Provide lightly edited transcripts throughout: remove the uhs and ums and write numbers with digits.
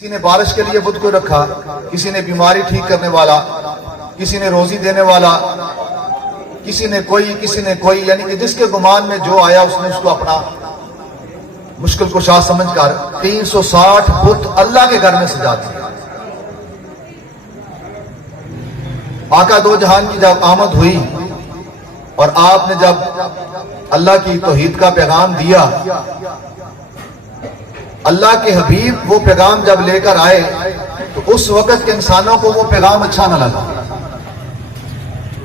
کسی نے بارش کے لیے بت کو رکھا، کسی نے بیماری ٹھیک کرنے والا، کسی نے روزی دینے والا، کسی نے کوئی، یعنی کہ جس کے گمان میں جو آیا اس نے اس کو اپنا مشکل کشا سمجھ کر 360 بت اللہ کے گھر میں سجا دیا۔ آقا دو جہان کی جب آمد ہوئی اور آپ نے جب اللہ کی توحید کا پیغام دیا، اللہ کے حبیب وہ پیغام جب لے کر آئے تو اس وقت کے انسانوں کو وہ پیغام اچھا نہ لگا،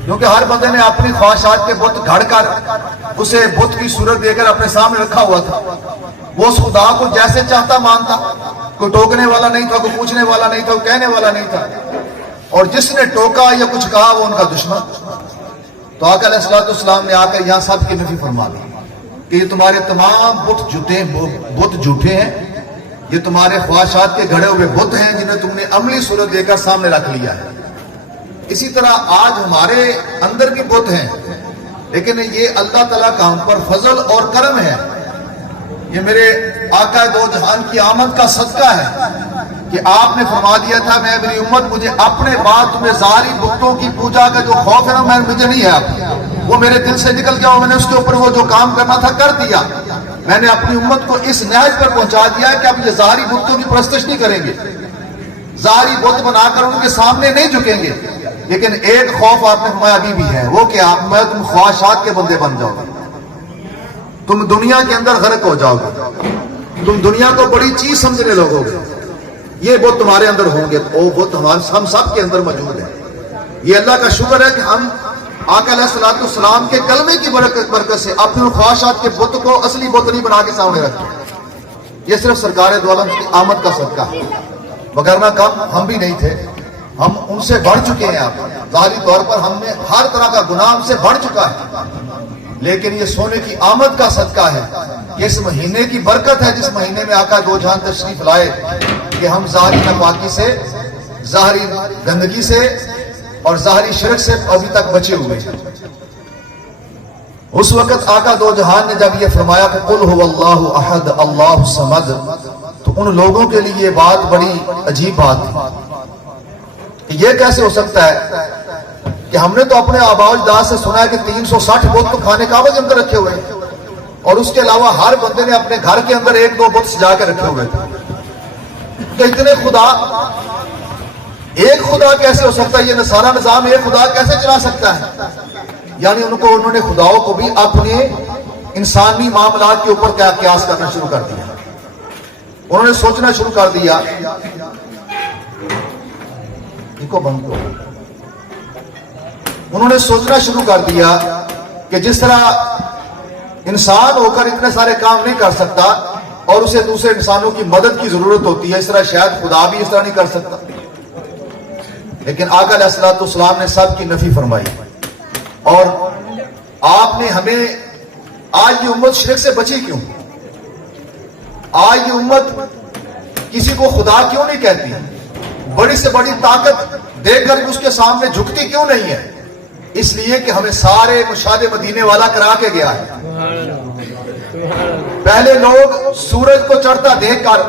کیونکہ ہر بندے نے اپنی خواہشات کے بت گھڑ کر اسے بت کی صورت دے کر اپنے سامنے رکھا ہوا تھا۔ وہ اس خدا کو جیسے چاہتا مانتا، کوئی ٹوکنے والا نہیں تھا، کوئی پوچھنے والا نہیں تھا، کوئی کہنے والا نہیں تھا، اور جس نے ٹوکا یا کچھ کہا وہ ان کا دشمن۔ تو آقا علیہ الصلوۃ والسلام نے آ کر یہاں سب کی نفی فرما دی کہ یہ تمہارے تمام بت جھوٹے ہیں، یہ تمہارے خواہشات کے گھڑے ہوئے بت ہیں جنہیں تم نے عملی صورت دے کر سامنے رکھ لیا ہے۔ اسی طرح آج ہمارے اندر بھی بت ہیں، لیکن یہ اللہ تعالیٰ کا ہم پر فضل اور کرم ہے، یہ میرے آقا دو جہان کی آمد کا صدقہ ہے کہ آپ نے فرما دیا تھا میں میری امت مجھے اپنے بعد تمہیں ظاہری بتوں کی پوجا کا جو خوف ہے نا مجھے نہیں ہے، وہ میرے دل سے نکل گیا، میں نے اس کے اوپر وہ جو کام کرنا تھا کر دیا۔ میں نے اپنی امت کو اس نہج پر پہنچا دیا ہے کہ اب یہ ظاہری بتوں کی پرستش نہیں کریں گے، ظاہری بت بنا کر ان کے سامنے نہیں جھکیں گے، لیکن ایک خوف آپ نے فرمایا ابھی بھی ہے، وہ کہ آپ میں تم خواہشات کے بندے بن جاؤ گے، تم دنیا کے اندر غرق ہو جاؤ گے، تم دنیا کو بڑی چیز سمجھنے لگو گے، یہ بت تمہارے اندر ہوں گے۔ وہ بت ہم سب کے اندر موجود ہے۔ یہ اللہ کا شکر ہے کہ ہم آقا علیہ الصلوۃ والسلام کے کلمے کی برکت سے اپنے خواہشات کے بت کو اصلی بت نہیں بنا کے سامنے رکھتے۔ یہ صرف سرکار دو عالم کی آمد کا صدقہ ہے، وگرنہ کم ہم بھی نہیں تھے، ہم ان سے بڑھ چکے ہیں۔ آپ ظاہری طور پر ہم میں ہر طرح کا گناہ ہم سے بڑھ چکا ہے، لیکن یہ سونے کی آمد کا صدقہ ہے، یہ اس مہینے کی برکت ہے جس مہینے میں آقا دو جہان تشریف لائے کہ ہم ظاہری ناپاکی سے، ظاہری گندگی سے اور ظاہری شرک سے ابھی تک بچے ہوئے ہیں۔ اس وقت آقا دو جہان نے جب یہ فرمایا کہ قل هو اللہ احد اللہ الصمد، تو ان لوگوں کے لیے یہ بات بڑی عجیب بات تھی کہ یہ کیسے ہو سکتا ہے کہ ہم نے تو اپنے آباء و اجداد سے سنا ہے کہ 360 بت تو خانے کعبہ کے اندر رکھے ہوئے ہیں، اور اس کے علاوہ ہر بندے نے اپنے گھر کے اندر ایک دو بت سجا کے رکھے ہوئے تھے، کہ اتنے خدا، ایک خدا کیسے ہو سکتا ہے؟ یہ نصارہ نظام ایک خدا کیسے چلا سکتا ہے؟ یعنی انہوں نے خداؤں کو بھی اپنے انسانی معاملات کے اوپر کیا قیاس کرنا شروع کر دیا، انہوں نے سوچنا شروع کر دیا انہوں نے سوچنا شروع کر دیا کہ جس طرح انسان ہو کر اتنے سارے کام نہیں کر سکتا اور اسے دوسرے انسانوں کی مدد کی ضرورت ہوتی ہے، اس طرح شاید خدا بھی اس طرح نہیں کر سکتا۔ لیکن آقا علیہ الصلوۃ والسلام نے سب کی نفی فرمائی، اور آپ نے ہمیں، آج یہ امت شرک سے بچی کیوں؟ آج یہ امت کسی کو خدا کیوں نہیں کہتی؟ بڑی سے بڑی طاقت دے کر اس کے سامنے جھکتی کیوں نہیں ہے؟ اس لیے کہ ہمیں سارے مشاہدے مدینے والا کرا کے گیا ہے۔ پہلے لوگ سورج کو چڑھتا دیکھ کر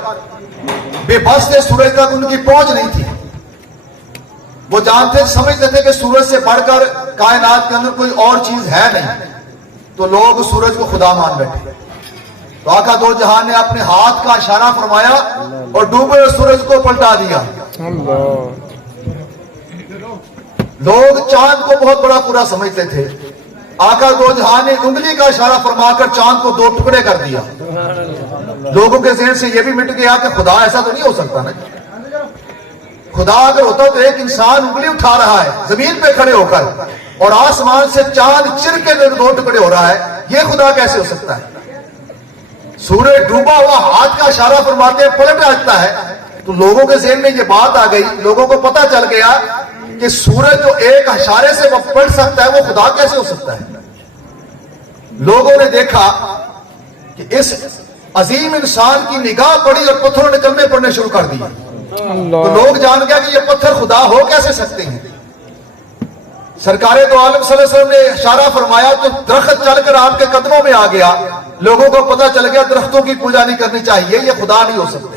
بے بس تھے، سورج تک ان کی پہنچ نہیں تھی، وہ جانتے سمجھتے تھے کہ سورج سے بڑھ کر کائنات کے اندر کوئی اور چیز ہے نہیں، تو لوگ سورج کو خدا مان بیٹھے۔ تو آقا دو جہان نے اپنے ہاتھ کا اشارہ فرمایا اور ڈوبے ہوئے سورج کو پلٹا دیا۔ لوگ چاند کو بہت بڑا پورا سمجھتے تھے، آقا دو جہان نے انگلی کا اشارہ فرما کر چاند کو دو ٹکڑے کر دیا۔ لوگوں کے ذہن سے یہ بھی مٹ گیا کہ خدا ایسا تو نہیں ہو سکتا نا، خدا اگر ہوتا تو ایک انسان انگلی اٹھا رہا ہے زمین پہ کھڑے ہو کر اور آسمان سے چاند چر کے دو ٹکڑے ہو رہا ہے، یہ خدا کیسے ہو سکتا ہے؟ سورج ڈوبا ہوا ہاتھ کا اشارہ فرماتے پلٹ جاتا ہے، تو لوگوں کے ذہن میں یہ بات آ گئی، لوگوں کو پتہ چل گیا کہ سورج جو ایک اشارے سے پلٹ سکتا ہے وہ خدا کیسے ہو سکتا ہے۔ لوگوں نے دیکھا کہ اس عظیم انسان کی نگاہ پڑی اور پتھروں نے کلمے پڑھنے شروع کر دیے، تو لوگ جان گیا کہ یہ پتھر خدا ہو کیسے سکتے ہیں۔ سرکار دو عالم صلی اللہ علیہ وسلم نے اشارہ فرمایا تو درخت چل کر آپ کے قدموں میں آ گیا، لوگوں کو پتہ چل گیا درختوں کی پوجا نہیں کرنی چاہیے، یہ خدا نہیں ہو سکتے۔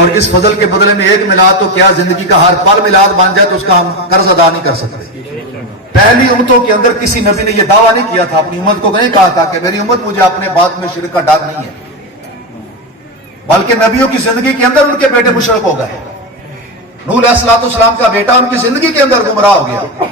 اور اس فضل کے بدلے میں ایک میلاد تو کیا زندگی کا ہر پل میلاد بن جائے تو اس کا ہم قرض ادا نہیں کر سکتے. پہلی امتوں کے اندر کسی نبی نے یہ دعویٰ نہیں کیا تھا، اپنی امت کو نہیں کہا تھا کہ میری امت مجھے اپنے بات میں شرک کا ڈر نہیں ہے، بلکہ نبیوں کی زندگی کے اندر ان کے بیٹے مشرک ہو گئے. نوح علیہ السلام کا بیٹا ان کی زندگی کے اندر گمراہ ہو گیا.